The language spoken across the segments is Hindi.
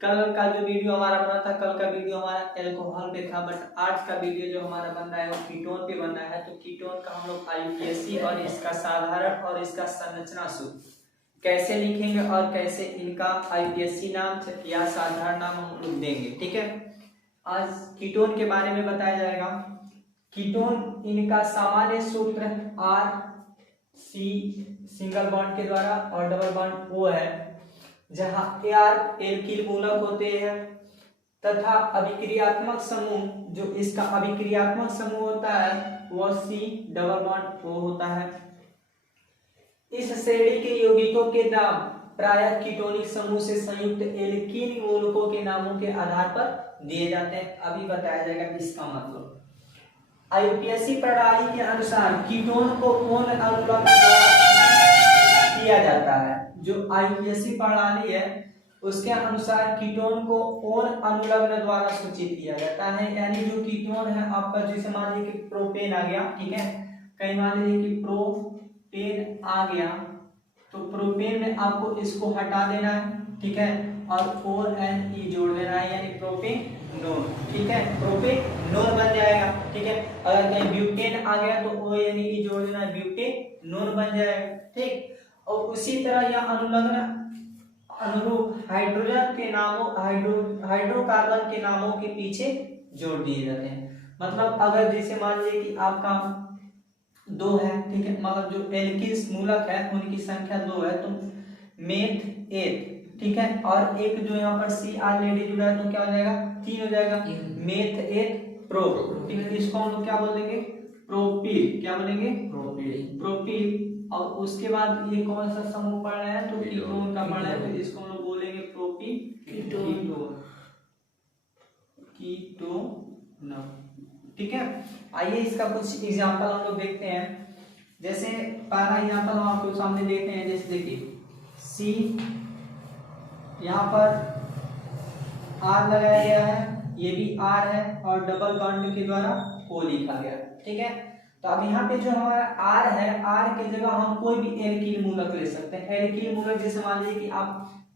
कल का जो वीडियो हमारा बना था, कल का वीडियो हमारा एल्कोहल पे था, बट आज का वीडियो जो हमारा बन रहा है वो कीटोन पे बन रहा है। तो कीटोन का हम लोग आईयूपीएसी और इसका साधारण और इसका संरचना सूत्र कैसे लिखेंगे और कैसे इनका आईयूपीएसी नाम या साधारण नाम हम लोग देंगे। ठीक है, आज कीटोन के बारे में बताया जाएगा। कीटोन इनका सामान्य सूत्र R C सिंगल बॉन्ड के द्वारा और डबल बॉन्ड O है, जहां AR एल्किल मूलक होते हैं तथा अभिक्रियात्मक समूह जो इसका अभिक्रियात्मक समूह होता है वह C डबल बॉन्ड O होता है। इस श्रेणी के यौगिकों के नाम प्रायः कीटोनिक समूह से संयुक्त एल्कीन मूलकों के नामों के आधार पर दिए जाते हैं। अभी बताया जाएगा इसका मतलब। आईयूपीएसी प्रणाली के अनुसार कीटोन को कौन अनुलग्न किया जाता है। जो आईयूपीएसी प्रणाली है उसके अनुसार कीटोन को कौन अनुलग्न द्वारा सूचित किया जाता है। यानी जो कीटोन है आपका, जैसे मान लीजिए कि प्रोपेन आ गया, ठीक है, कहीं मान लीजिए कि प्रोपेन आ गया तो प्रोपेन में आपको इसको हटा देना है, ठीक है, और ONE जोड़ देना है, यानी प्रोपेनोन। ठीक है, प्रोपेनोन बन जाएगा। ठीक है, अगर कहीं ब्यूटेन आ गया तो ONE जोड़ देना है, ब्यूटेनोन बन जाएगा। ठीक, और उसी तरह यह अनुलग्न अनुरूप हाइड्रोजन के नामों हाइड्रोकार्बन के नामों के पीछे जोड़ दिए जाते हैं। मतलब अगर जैसे मान लीजिए कि आपका 2 है, ठीक है, मतलब जो एल्किल मूलक है उनकी संख्या 2 है तो मेथ 8, ठीक है, और एक जो यहाँ पर CR जुड़ा है तो क्या हो जाएगा, 3 हो जाएगा, मेथ 8 प्रो। ठीक है, इसको हम लोग क्या बोलेंगे, प्रोपिल। क्या बोलेंगे, प्रोपिल। और उसके बाद ये कौन सा समूह पढ़ रहे हैं, तो कीटोन का पढ़ रहे हैं, तो इसको हम लोग बोलेंगे प्रोपिल कीटोन। ठीक है, आइए इसका कुछ एग्जांपल हम लोग देखते हैं। जैसे पहला एग्जांपल हम आपको सामने देखते हैं। जैसे देखिए C यहाँ पर R लगाया गया है, ये भी R है और डबल बॉन्ड के द्वारा O लिखा गया। ठीक है, तो अब यहाँ पे जो हमारा R है, R की जगह हम कोई भी एल्कीन मूलक ले सकते हैं। एल्कीन मूलक जैसे मान लीजिए कि आप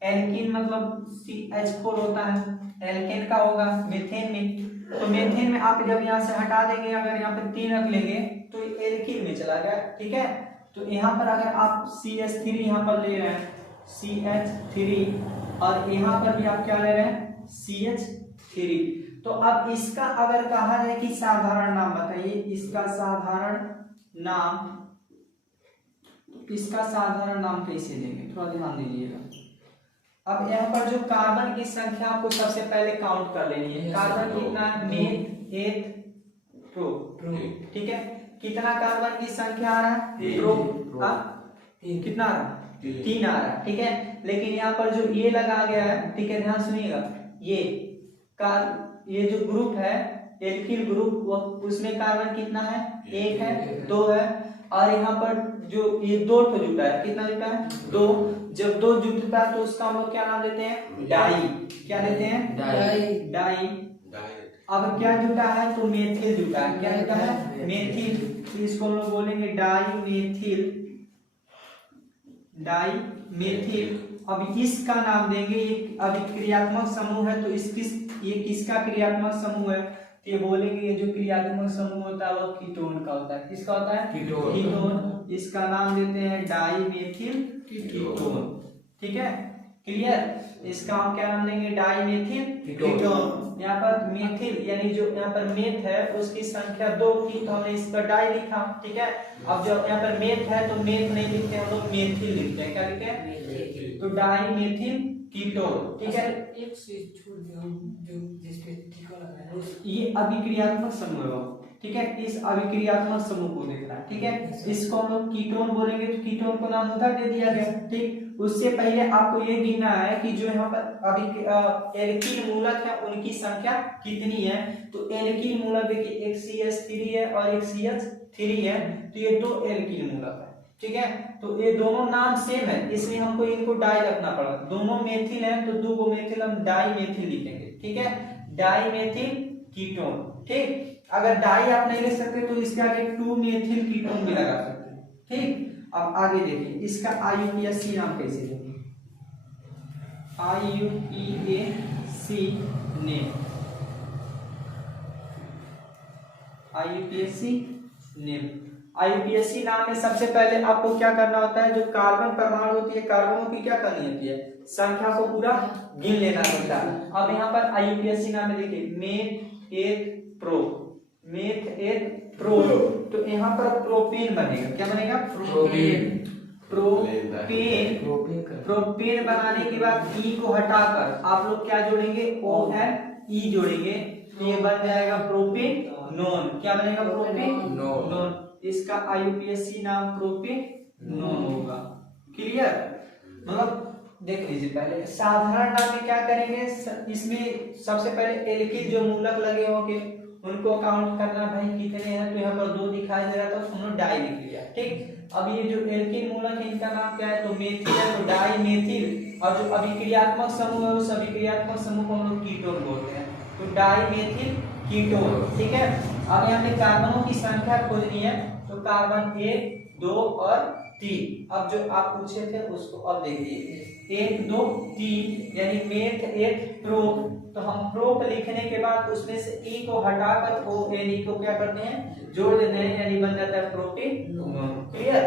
एल्कीन मतलब CH4 होता है, एल्केन का होगा मीथेन में, तो मीथेन में आप जब यहाँ से हटा देंगे, अगर यहाँ पे 3 रख लेंगे तो एल्कीन में चला गया। ठीक है, तो यहाँ पर अगर आप CH3 यहाँ पर ले रहे हैं, CH3, और यहाँ पर भी आप क्या ले रहे हैं, CH3, तो अब इसका अगर कहा जाए कि साधारण नाम बताइए, इसका साधारण नाम कैसे देंगे, थोड़ा ध्यान दीजिएगा। अब यहाँ पर जो कार्बन की संख्या आपको सबसे पहले काउंट कर लेनी है। कार्बन कितना है, मेथ 8 प्रो। ठीक है, कितना कार्बन की संख्या आ रहा है, प्रो कितना आ रहा है, 3 आ रहा है। ठीक है, लेकिन यहाँ पर जो ये लगा गया है, ठीक है, ध्यान सुनिएगा, ये जो ग्रुप है एल्किल ग्रुप, उसमें कार्बन कितना है, 1 है, 2 है, और यहाँ पर जो ये 2 जुटा है, कितना जुटा है, 2। जब 2 जुटता है तो उसका हम लोग क्या नाम देते हैं, डाई। क्या देते हैं, डाई। अब क्या जुटा है, तो मेथिल जुटा है। क्या जुटा है, मेथिल, तो इसको हम लोग बोलेंगे डाई मेथिल। अब इसका नाम देंगे, ये अभिक्रियात्मक समूह है, तो ये किसका क्रियात्मक समूह है, तो ये बोलेंगे ये जो क्रियात्मक समूह होता है वह कीटोन का होता है। किसका होता है, कीटोन। इसका नाम देते हैं डाई मेथिल कीटोन। ठीक है, क्लियर। इसका हम क्या नाम देंगे, डाई मेथिल कीटोन। यहाँ पर मेथिल यानी जो यहाँ पर मेथ है उसकी संख्या 2 की, तो हमने इसका डाई लिखा। ठीक है, अब जब यहाँ पर मेथ है तो मेथ नहीं लिखते हम लोग, मेथिल लिखते हैं। क्या लिखते हैं, तो डाई मेथिल कीटोन। ठीक है, एक चीज छोड़ दिया जो जिसपे टीका लगाया है, ये अभिक्रियात्मक समूह है। ठीक है, इस अभिक्रियात्मक समूह को देखना है। ठीक है, इसको हम लोग कीटोन बोलेंगे, तो कीटोन को नाम उधर दे दिया गया। ठीक, उससे पहले आपको ये गिनना है कि जो यहाँ पर एल्कीन मूलक है उनकी संख्या कितनी है। तो एल्कीन मूलक देखिए, एक CH3 है और एक CH3 है, तो ये 2 एल्कीन मूलक है। ठीक है, तो ये दोनों नाम सेम है, इसलिए हमको इनको डाई रखना पड़ा। दोनों मेथिल है तो 2 को मेथिल हम डाई मेथिल लिखेंगे। ठीक है, डाई मेथिल कीटोन। ठीक, अगर डाई आप नहीं लिख सकते तो इसके आगे 2 मेथिल कीटोन भी लगा सकते हैं। ठीक, अब आगे देखिए इसका आईयूपीएसी नाम कैसे देंगे। IUPAC name, IUPAC name. IUPAC नाम में सबसे पहले आपको क्या करना होता है, जो कार्बन परमाणु होती है, कार्बनों की क्या करनी होती है, संख्या को पूरा गिन लेना होता है। अब यहाँ पर IUPAC नाम में देखिए मेथ एथ प्रो, मेथ एथ प्रो, तो यहाँ पर प्रोपेन बनेगा, क्या बनेगा, प्रोपेन। प्रोपेन बनाने के बाद ई को हटाकर आप लोग क्या जोड़ेंगे, ONE जोड़ेंगे, तो ये बन जाएगा प्रोपेन नॉन। क्या बनेगा, प्रोपेन नॉन। इसका IUPAC नाम प्रोपेन नॉन होगा। क्लियर, मतलब देख लीजिए पहले साधारण नाम में क्या करेंगे, इसमें सबसे पहले एल्किल जो मूलक लगे होंगे उनको काउंट करना, भाई कितने हैं, तो यहाँ पर 2 दिखाई दे रहा था, उन्होंने डाई लिख लिया। ठीक, अब ये जो एल्किल मूलक है इनका नाम क्या है, तो मेथिल है, तो डाई मेथिल, और जो अभिक्रियात्मक समूह है उस अभिक्रियात्मक समूह को हम लोग कीटोन बोलते हैं, तो डाई मेथिल कीटोन। ठीक है, अब यहाँ पे कार्बनों की संख्या खोजनी है, तो कार्बन 1 2 और 3। अब जो आप पूछे थे उसको अब देखिए, 1 2 3 यानी मेथ एथ प्रोप, तो हम प्रोप लिखने के बाद उसमें से ई को हटाकर ONE को क्या करते हैं, जोड़ देते हैं, यानी बन जाता है प्रोटीन। क्लियर,